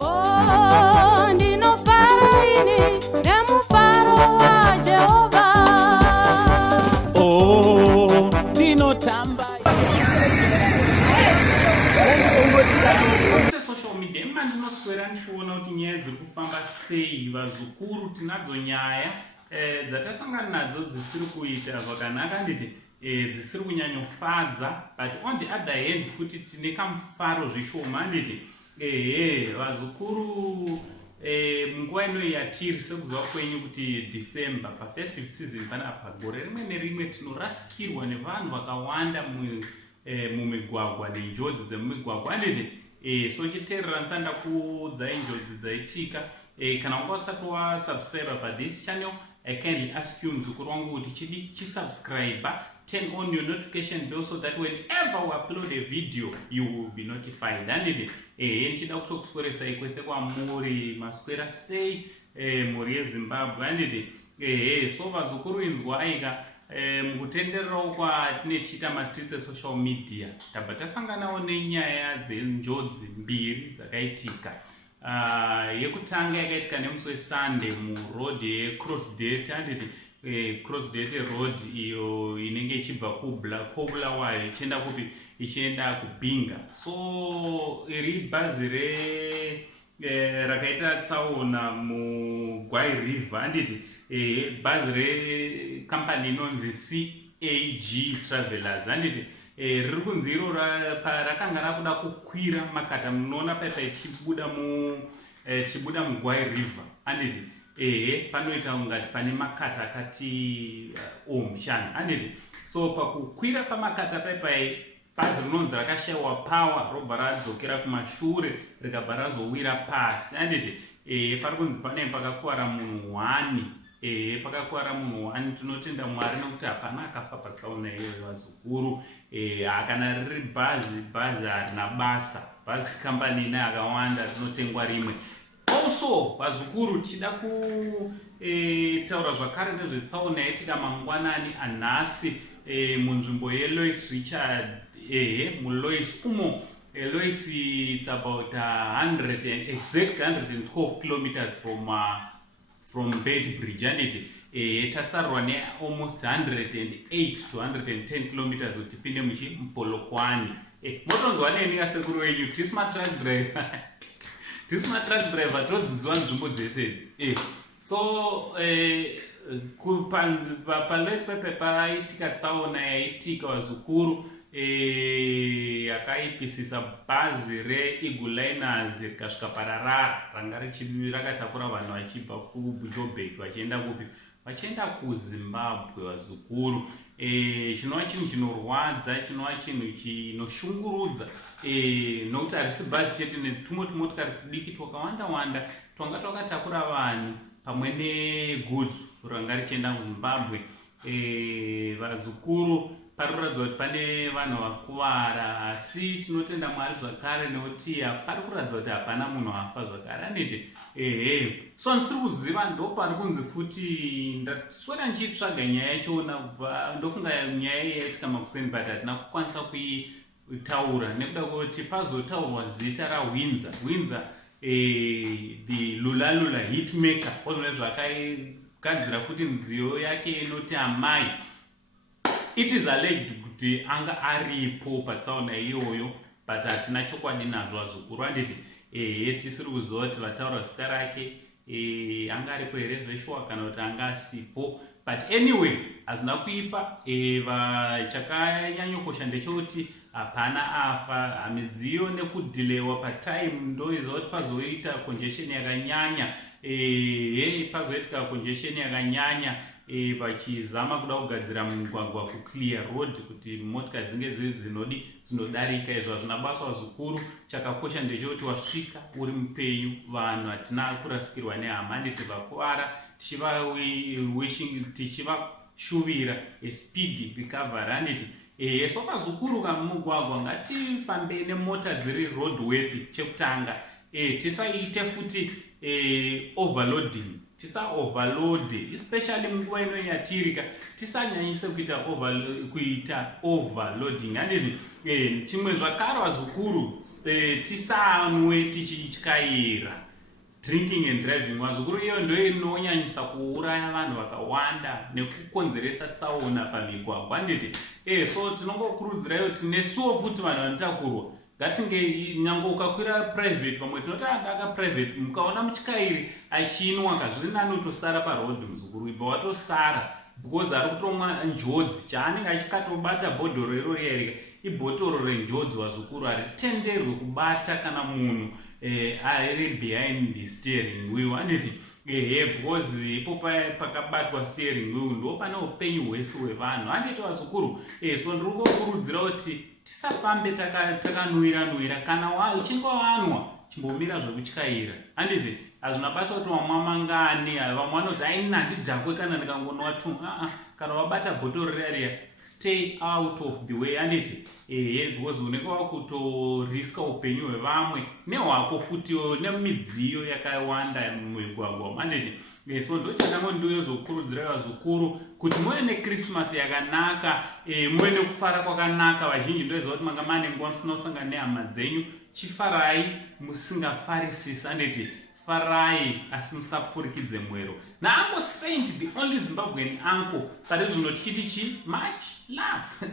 Oh, ndinofara ini nemufaro waJehovha. Oh, ndinotamba. Social media mandinoswera ndichiona kuti nyaya dziri kufamba sei. Vazukuru tinadzo nyaya dzatasangana nadzo dzisiri kuita zvakanaka, nditi dzisiri kunyanyofadza, but on the other hand futi tine kamufaro zvishoma, nditi vazukuru munguva ino yatiri sekuziva kwenyu kuti December pafestive season panapa gore rimwe nerimwe tinorasikirwa nevanhu vakawanda mumigwagwa nenjodzi dzemumigwagwa, nditi so chiteerera ndisanda kuudzai njodzi dzaitika. Kana wanga usati wasubscribe pathis channel, I kindly ask you mzukuru wangu kuti chisubscribe, turn on your notification bell so that whenever we upload a video you will be notified. Anditi ndichida kutokusweresai kwese kwamuri, maswera sei muri yeZimbabwe, anditi so vazukuru inzwaika mukutendererawo kwatine tichiita mastreets esocial media tabva tasanganawo nenyaya dzenjodzi mbiri dzakaitika. Yekutanga yakaitika nemusi weSunday muroad yeCrossdate, anditi Crossdate road iyo inenge ichibva kuBulawayo ichienda kupi, ichienda kuBinga. So iri bhazi rakaita tsaona muGwai River, anditi bhazi rekambani inonzi CAG Travelers, anditi riri kunzi iro parakanga rakuda kukwira makata, munoona paipa ichibuda muGwai River, anditi panoita ungati pane makata akati omushana, anditi so pakukwira pamakata paipai bhazi rinonzi rakashayiwa power robva radzokera kumashure rikabva razowira pasi, anditi pari kunzi pane pakakuwara munhu 1, pakakuwara munhu 1. Tinotenda Mwari nekuti hapana akafa patsaona iyoyo vazukuru. Kana riri bhazi harina basa, bhazi kambani ine akawanda rinotengwa rimwe. Also vazukuru tichida kutaura zvakare nezvetsaona yaitika mangwanani anhasi munzvimbo yeLois Richard, muLois umo. Lois, it's about 112 kilometers from Beitbridge, and it tasarwa ne almost 108 to 110 kilometers utipinde Mpolokwani. Motonzwa neni asekuru wenyu tisma truck driver todziziva nzvimbo dzese idzi. So palois pepe paitika tsaona yaitika vazukuru yakaipisisa bhazi reEagle Liners rikasvika pararara, ranga rakatakura vanhu vachibva kuJoburg vachienda kupi, vachienda kuZimbabwe vazukuru. Chinova chinhu chinorwadza, chinova chinhu chinoshungurudza, nokuti harisi bhazi chete netumwe tumotokari tudiki twakawanda twanga twakatakura vanhu pamwe negudzu ranga richienda kuZimbabwe. Vazukuru parikuratidza kuti pane vanhu vakuvara, asi tinotenda Mwari zvakare nekuti pari kuratidza kuti hapana munhu afa zvakare, anditi so ndisiri kuziva ndo pari kunzi futi ndaswera ndichitsvaga nyaya yacho ndofunga nyaya yaitika makuseni, but hatina kukwanisa kuitaura nekuda kuti pazotaurwa zita raWindsor, the Lulalula hitmaker, ozvone zvakaigadzira futi nziyo yake inoti amai. It is alleged kuti anga aripo patsaona iyoyo, but hatina chokwadi nazvo vazukuru, anditi tisiri kuziva kuti vataura zita rake anga aripo here zveshuwa kana kuti anga asipo, but anyway hazina kuipa. Chakanyanyokosha ndechekuti hapana afa. Midziyo nekudhilewa patime ndoiziva kuti pazoita congestion yakanyanya, vachizama kuda kugadzira mugwagwa kuclear road kuti motikari dzinge dzinodarika. Izvo hazvina basa vazukuru. Chakakosha ndechekuti wasvika uri mupenyu, vanhu hatina kurasikirwa nehama, nditi vakuvara tichivashuvira speed recovery, anditi so vazukuru kamumugwagwa ngatifambei nemota dziri roadworthy. Chekutanga tisaite futi overloading, tisa overload, especially munguva ino yatirika tisanyanyise kuita overloading. Handiti chimwe zvakare vazukuru, tisanwe tichityaira, drinking and driving. Vazukuru iyo ndio inonyanyisa kuuraya vanhu vakawanda nekukonzeresa tsaona pamigwagwa. Handiti so tinongokurudzirayo kuti nesuwo futi vanhu vanotakurwa ngatinge nyange ukakwira private, vamwe tinotadaka private, mukaona mutyairi achinwa kazviri nani utosara parodhi muzukuru, ibva watosara because ari kutomwa njodzi. Chaanenge achikatobata bhodhoro irori yarika ibhotoro renjodzi vazukuru, haritenderwe kubata kana munhu ari behind the steering wheel. Handiti because ipo pakabatwa steering wheel ndo pane upenyu hwese hwevanhu. Handiti vazukuru, so ndiri kukurudzira kuti tisafambe takanwira kana uchinge wanwa chimbomira zvekutyaira. Handiti hazvina basa kuti wamwa mangani, vamwe vanoti aina handidhakwe kana ndikangonwa tu. Kana wabata bhotoro riya stay out of the way. Handiti because unenge wakutoriska upenyu hwevamwe nehwako futi nemidziyo yakawanda mumigwagwa. Handiti so ndochakango ndoyozokurudzira vazukuru kuti muve neChristmas yakanaka, muve nekufara kwakanaka. Vazhinji ndoziva kuti manga mane nguva musina kusangana nehama dzenyu, chifarai musingafarisisi. Handiti farai asi musapfurikidze mwero. naUncle Saint, the only Zimbabwean uncle, that is not much love.